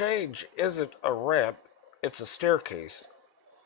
Change isn't a ramp, it's a staircase,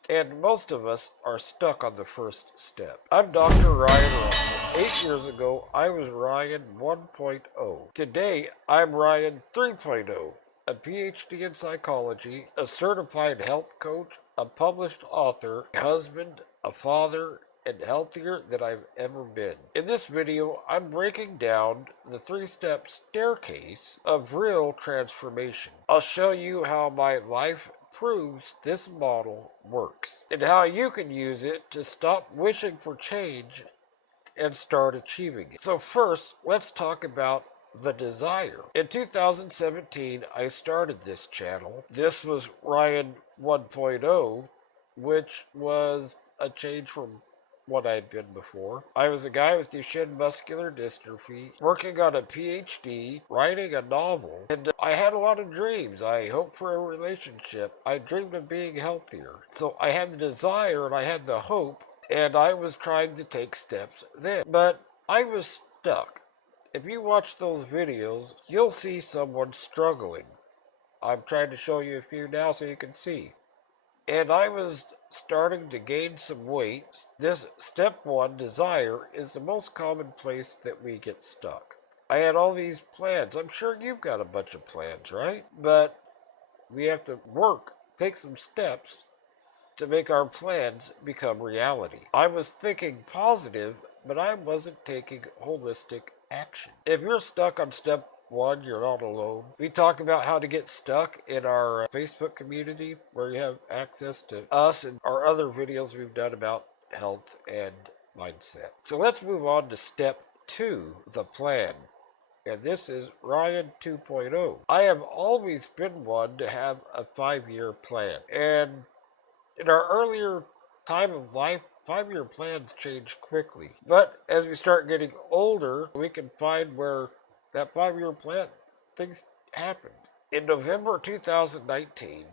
and most of us are stuck on the first step. I'm Dr. Ryan Russell. 8 years ago, I was Ryan 1.0. Today, I'm Ryan 3.0, a PhD in psychology, a certified health coach, a published author, a husband, a father, and healthier than I've ever been. In this video, I'm breaking down the three-step staircase of real transformation. I'll show you how my life proves this model works and how you can use it to stop wishing for change and start achieving it. So first, let's talk about the desire. In 2017, I started this channel. This was Ryan 1.0, which was a change from what I had been before. I was a guy with Duchenne Muscular Dystrophy, working on a PhD, writing a novel, and I had a lot of dreams. I hoped for a relationship. I dreamed of being healthier. So I had the desire and I had the hope, and I was trying to take steps then. But I was stuck. If you watch those videos, you'll see someone struggling. I'm trying to show you a few now so you can see. And I was starting to gain some weight. This step one, desire, is the most common place that we get stuck. I had all these plans. I'm sure you've got a bunch of plans, right? But we have to take some steps to make our plans become reality. I was thinking positive, but I wasn't taking holistic action. If you're stuck on step one, you're not alone. We talk about how to get stuck in our Facebook community, where you have access to us and our other videos we've done about health and mindset. So let's move on to step two, the plan. And this is Ryan 2.0. I have always been one to have a 5-year plan. And in our earlier time of life, 5-year plans change quickly. But as we start getting older, we can find where that 5-year plan, things happened. In November 2019,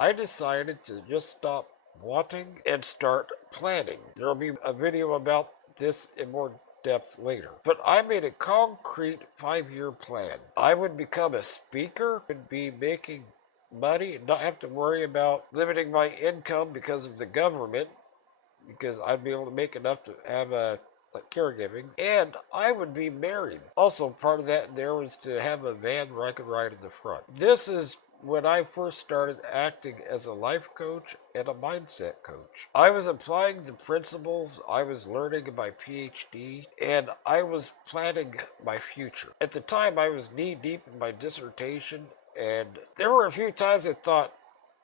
I decided to just stop wanting and start planning. There will be a video about this in more depth later. But I made a concrete 5-year plan. I would become a speaker, would be making money, and not have to worry about limiting my income because of the government, because I'd be able to make enough to have a caregiving, and I would be married. Also, part of that there was to have a van where I could ride in the front. This is when I first started acting as a life coach and a mindset coach. I was applying the principles I was learning in my PhD, and I was planning my future. At the time, I was knee-deep in my dissertation, and there were a few times I thought,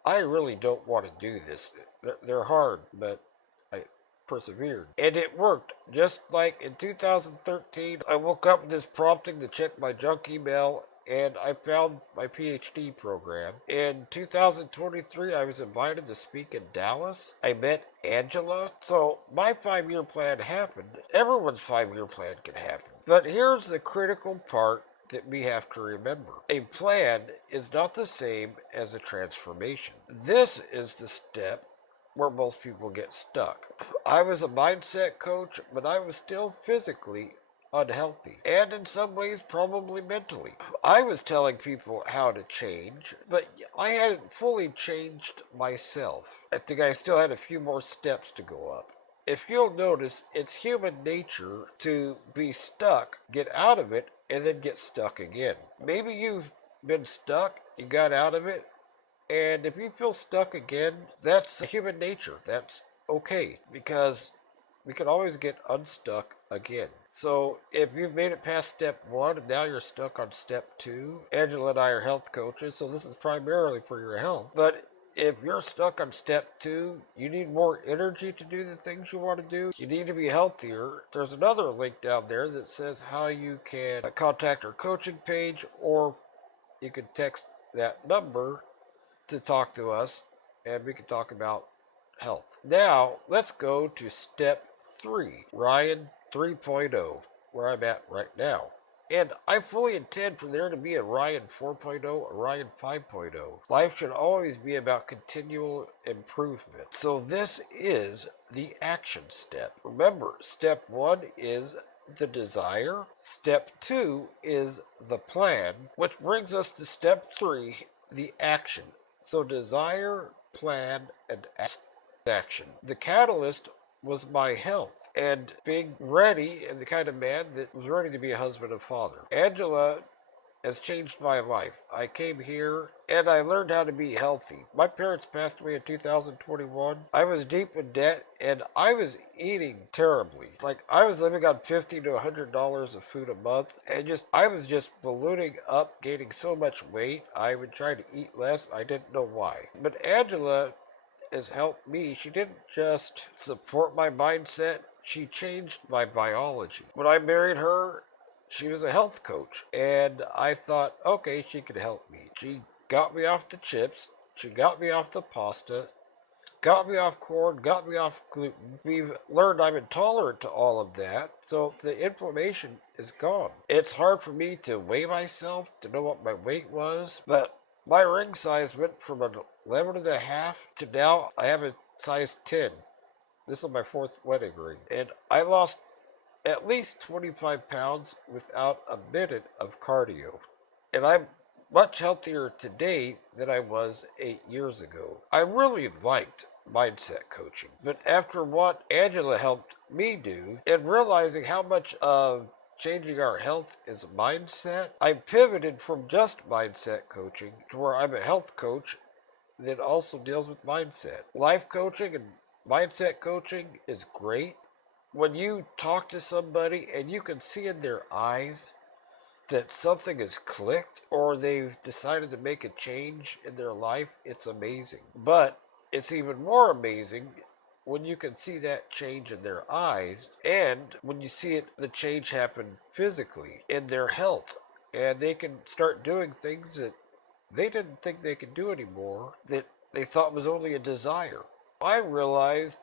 I really don't want to do this. They're hard, but I persevered. And it worked. Just like in 2013, I woke up with this prompting to check my junk email, and I found my PhD program. In 2023, I was invited to speak in Dallas. I met Angela. So my 5-year plan happened. Everyone's 5-year plan can happen. But here's the critical part that we have to remember. A plan is not the same as a transformation. This is the step where most people get stuck. I was a mindset coach, but I was still physically unhealthy, and in some ways probably mentally. I was telling people how to change, but I hadn't fully changed myself. I think I still had a few more steps to go up. If you'll notice, it's human nature to be stuck, get out of it, and then get stuck again. Maybe you've been stuck, you got out of it, and if you feel stuck again, that's human nature. That's okay, because we can always get unstuck again. So if you've made it past step one and now you're stuck on step two, Angela and I are health coaches, so this is primarily for your health. But if you're stuck on step two, you need more energy to do the things you want to do. You need to be healthier. There's another link down there that says how you can contact our coaching page, or you can text that number to talk to us, and we can talk about health. Now, let's go to step three, Ryan 3.0, where I'm at right now. And I fully intend for there to be a Ryan 4.0, a Ryan 5.0. Life should always be about continual improvement. So this is the action step. Remember, step one is the desire. Step two is the plan, which brings us to step three, the action. So desire, plan, and action. The catalyst was my health and being ready and the kind of man that was ready to be a husband and father. Angela has changed my life. I came here and I learned how to be healthy. My parents passed away in 2021. I was deep in debt and I was eating terribly. Like I was living on $50 to $100 of food a month and I was just ballooning up, gaining so much weight. I would try to eat less. I didn't know why. But Angela has helped me. She didn't just support my mindset, she changed my biology. When I married her, she was a health coach, and I thought, okay, she could help me. She got me off the chips, she got me off the pasta, got me off corn, got me off gluten. We've learned I'm intolerant to all of that, so the inflammation is gone. It's hard for me to weigh myself, to know what my weight was, but my ring size went from an 11 and a half to now I have a size 10. This is my fourth wedding ring. And I lost at least 25 pounds without a minute of cardio. And I'm much healthier today than I was 8 years ago. I really liked mindset coaching. But after what Angela helped me do and realizing how much of changing our health is mindset, I pivoted from just mindset coaching to where I'm a health coach that also deals with mindset. Life coaching and mindset coaching is great. When you talk to somebody and you can see in their eyes that something has clicked or they've decided to make a change in their life, it's amazing. But it's even more amazing when you can see that change in their eyes and when you see the change happen physically in their health. And they can start doing things that they didn't think they could do anymore, that they thought was only a desire. I realized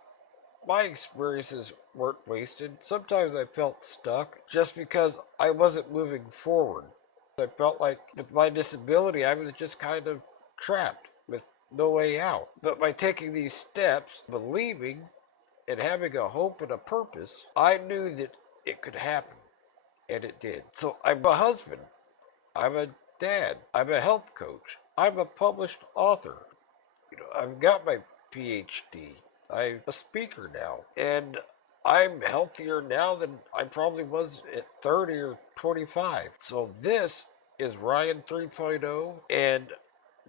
my experiences weren't wasted. Sometimes I felt stuck just because I wasn't moving forward. I felt like with my disability, I was just kind of trapped with no way out. But by taking these steps, believing and having a hope and a purpose, I knew that it could happen. And it did. So I'm a husband. I'm a dad. I'm a health coach. I'm a published author. I've got my PhD. I'm a speaker now. And I'm healthier now than I probably was at 30 or 25. So this is Ryan 3.0, and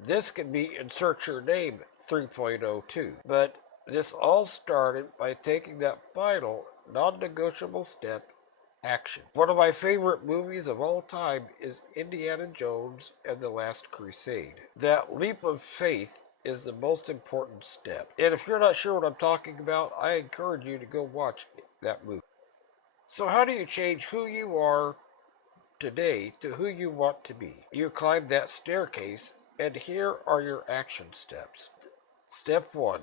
this can be insert your name 3.0 too. But this all started by taking that final non-negotiable step, action. One of my favorite movies of all time is Indiana Jones and the Last Crusade. That leap of faith is the most important step. And if you're not sure what I'm talking about, I encourage you to go watch that movie. So how do you change who you are today to who you want to be? You climb that staircase, and here are your action steps. Step 1,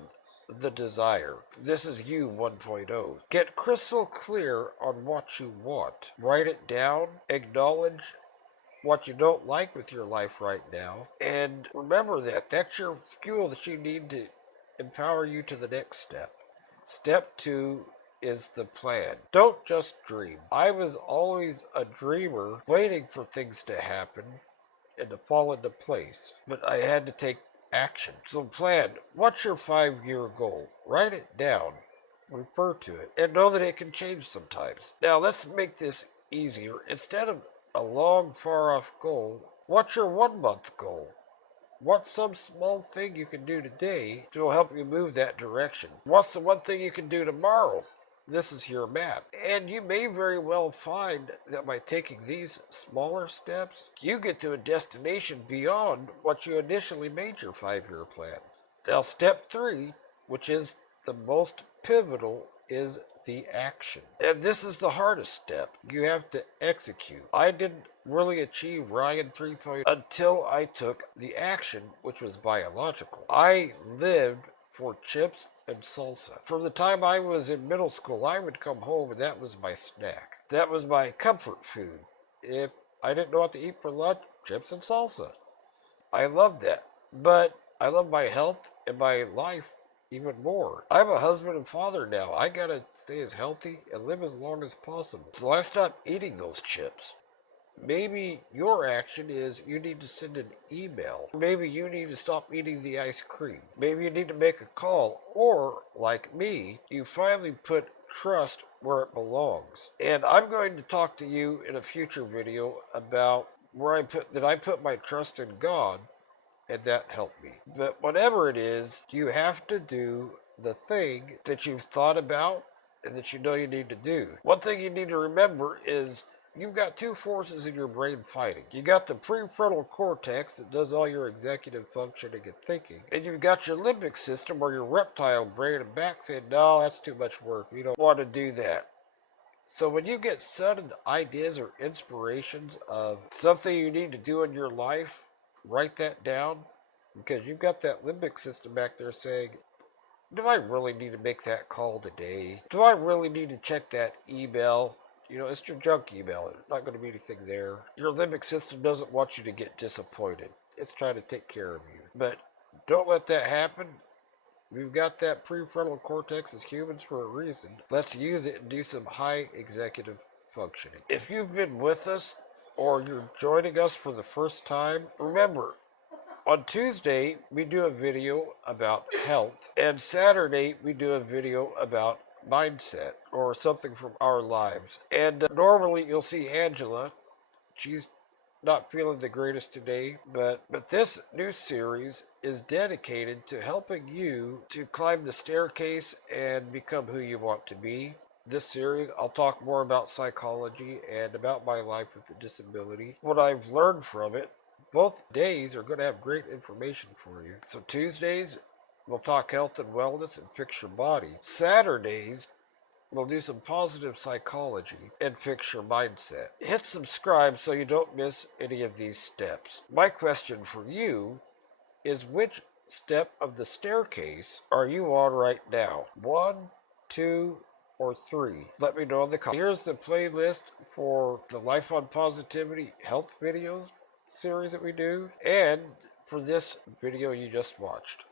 the desire. This is you 1.0. Get crystal clear on what you want. Write it down, acknowledge what you don't like with your life right now, and remember that that's your fuel that you need to empower you to the next step. Step 2 is the plan. Don't just dream. I was always a dreamer waiting for things to happen and to fall into place, but I had to take action. So plan. What's your 5-year goal? Write it down. Refer to it. And know that it can change sometimes. Now let's make this easier. Instead of a long, far off goal, what's your 1 month goal? What's some small thing you can do today that will help you move that direction? What's the one thing you can do tomorrow? This is your map. And you may very well find that by taking these smaller steps, you get to a destination beyond what you initially made your 5-year plan. Now, step 3, which is the most pivotal, is the action. And this is the hardest step. You have to execute. I didn't really achieve Ryan 3.0 until I took the action, which was biological. I lived for chips and salsa. From the time I was in middle school, I would come home and that was my snack. That was my comfort food. If I didn't know what to eat for lunch, chips and salsa. I loved that. But I love my health and my life even more. I'm a husband and father now. I gotta stay as healthy and live as long as possible. So I stopped eating those chips. Maybe your action is you need to send an email. Maybe you need to stop eating the ice cream. Maybe you need to make a call. Or, like me, you finally put trust where it belongs. And I'm going to talk to you in a future video about where I put my trust in God, and that helped me. But whatever it is, you have to do the thing that you've thought about and that you know you need to do. One thing you need to remember is you've got two forces in your brain fighting. You got the prefrontal cortex that does all your executive functioning and thinking, and you've got your limbic system or your reptile brain and back saying, no, that's too much work. We don't want to do that. So when you get sudden ideas or inspirations of something you need to do in your life, write that down, because you've got that limbic system back there saying, do I really need to make that call today? Do I really need to check that email? It's your junk email. There's not going to be anything there. Your limbic system doesn't want you to get disappointed. It's trying to take care of you. But don't let that happen. We've got that prefrontal cortex as humans for a reason. Let's use it and do some high executive functioning. If you've been with us or you're joining us for the first time, remember, on Tuesday, we do a video about health, and Saturday, we do a video about mindset or something from our lives. And normally, you'll see Angela. She's not feeling the greatest today, but this new series is dedicated to helping you to climb the staircase and become who you want to be. This series, I'll talk more about psychology and about my life with the disability, what I've learned from it. Both days are going to have great information for you. So Tuesdays, we'll talk health and wellness and fix your body. Saturdays, we'll do some positive psychology and fix your mindset. Hit subscribe so you don't miss any of these steps. My question for you is, which step of the staircase are you on right now? 1, 2, or 3? Let me know in the comments. Here's the playlist for the Life on Positivity health videos series that we do, and for this video you just watched.